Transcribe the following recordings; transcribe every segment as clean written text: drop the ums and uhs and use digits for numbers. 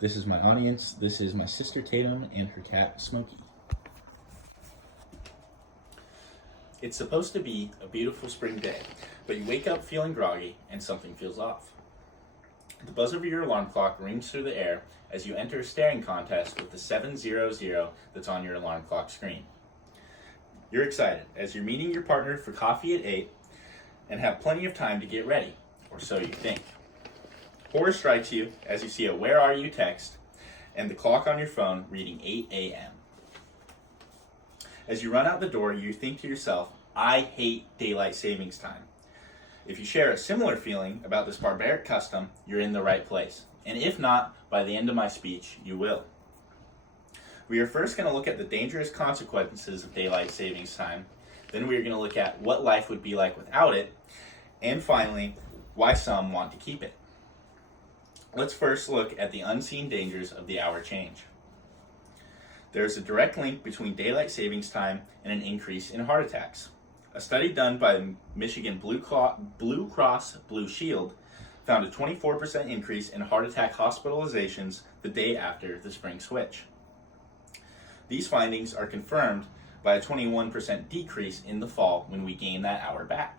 This is my audience. This is my sister Tatum and her cat Smokey. It's supposed to be a beautiful spring day, but you wake up feeling groggy and something feels off. The buzz of your alarm clock rings through the air as you enter a staring contest with the 700 that's on your alarm clock screen. You're excited as you're meeting your partner for coffee at 8 and have plenty of time to get ready, or so you think. Horror strikes you as you see a "Where are you?" text and the clock on your phone reading 8 a.m. As you run out the door, you think to yourself, I hate daylight savings time. If you share a similar feeling about this barbaric custom, you're in the right place. And if not, by the end of my speech, you will. We are first going to look at the dangerous consequences of daylight savings time. Then we are going to look at what life would be like without it. And finally, why some want to keep it. Let's first look at the unseen dangers of the hour change. There is a direct link between daylight savings time and an increase in heart attacks. A study done by the Michigan Blue Cross Blue Shield found a 24% increase in heart attack hospitalizations the day after the spring switch. These findings are confirmed by a 21% decrease in the fall when we gain that hour back.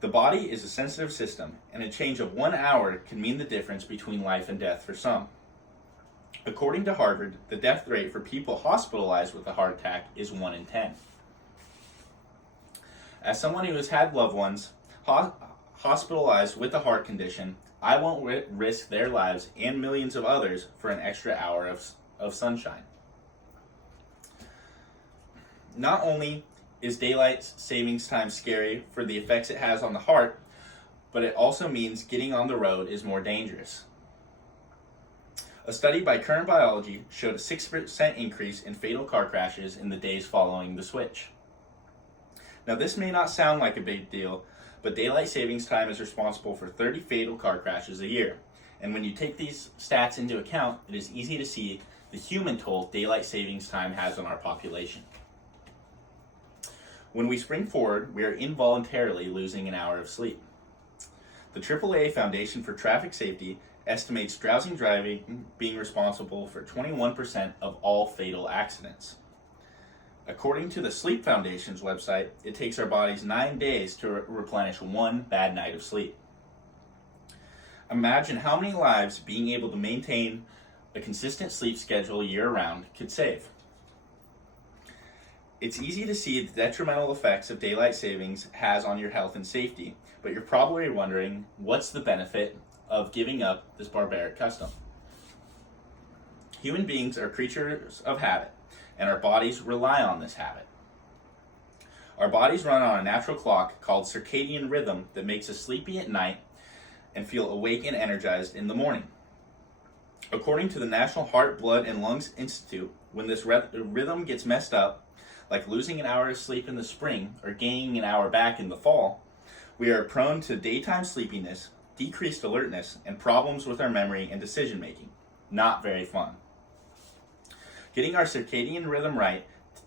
The body is a sensitive system, and a change of 1 hour can mean the difference between life and death for some. According to Harvard, the death rate for people hospitalized with a heart attack is 1 in 10. As someone who has had loved ones hospitalized with a heart condition, I won't risk their lives and millions of others for an extra hour of sunshine. Not only is daylight savings time scary for the effects it has on the heart, but it also means getting on the road is more dangerous. A study by Current Biology showed a 6% increase in fatal car crashes in the days following the switch. Now, this may not sound like a big deal, but daylight savings time is responsible for 30 fatal car crashes a year. And when you take these stats into account, it is easy to see the human toll daylight savings time has on our population. When we spring forward, we are involuntarily losing an hour of sleep. The AAA Foundation for Traffic Safety estimates drowsy driving being responsible for 21% of all fatal accidents. According to the Sleep Foundation's website, it takes our bodies 9 days to replenish one bad night of sleep. Imagine how many lives being able to maintain a consistent sleep schedule year-round could save. It's easy to see the detrimental effects of daylight savings has on your health and safety, but you're probably wondering, what's the benefit of giving up this barbaric custom? Human beings are creatures of habit, and our bodies rely on this habit. Our bodies run on a natural clock called circadian rhythm that makes us sleepy at night and feel awake and energized in the morning. According to the National Heart, Blood, and Lungs Institute, when this rhythm gets messed up, like losing an hour of sleep in the spring or gaining an hour back in the fall, we are prone to daytime sleepiness, decreased alertness, and problems with our memory and decision making. Not very fun. Getting our circadian rhythm right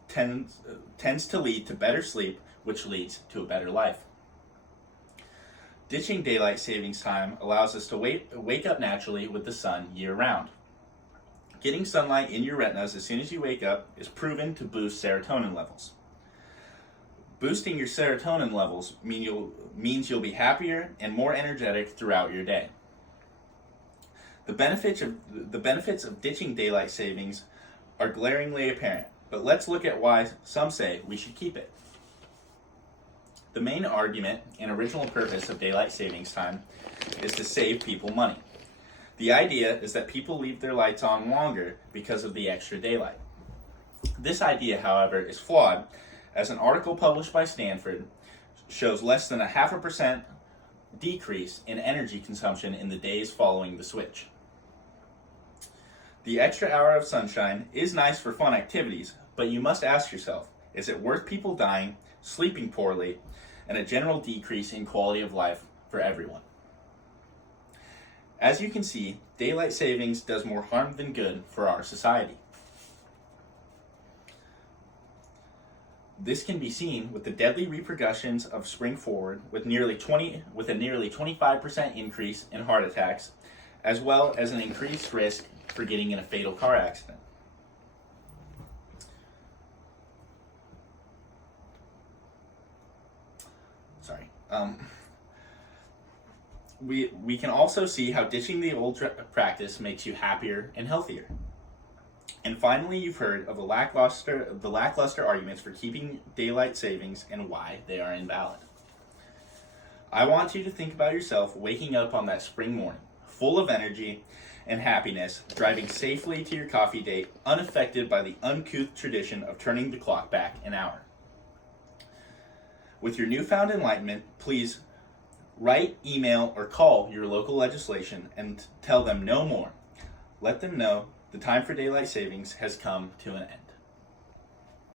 tends to lead to better sleep, which leads to a better life. Ditching daylight savings time allows us to wake up naturally with the sun year-round. Getting sunlight in your retinas as soon as you wake up is proven to boost serotonin levels. Boosting your serotonin levels means you'll be happier and more energetic throughout your day. The benefits of ditching daylight savings are glaringly apparent, but let's look at why some say we should keep it. The main argument and original purpose of daylight savings time is to save people money. The idea is that people leave their lights on longer because of the extra daylight. This idea, however, is flawed, as an article published by Stanford shows less than a 0.5% decrease in energy consumption in the days following the switch. The extra hour of sunshine is nice for fun activities, but you must ask yourself, is it worth people dying, sleeping poorly, and a general decrease in quality of life for everyone? As you can see, daylight savings does more harm than good for our society. This can be seen with the deadly repercussions of spring forward with a nearly 25% increase in heart attacks, as well as an increased risk for getting in a fatal car accident. Sorry. We can also see how ditching the old practice makes you happier and healthier. And finally, you've heard of the lackluster arguments for keeping daylight savings and why they are invalid. I want you to think about yourself waking up on that spring morning, full of energy and happiness, driving safely to your coffee date, unaffected by the uncouth tradition of turning the clock back an hour. With your newfound enlightenment, please write, email, or call your local legislation and tell them no more. Let them know the time for daylight savings has come to an end.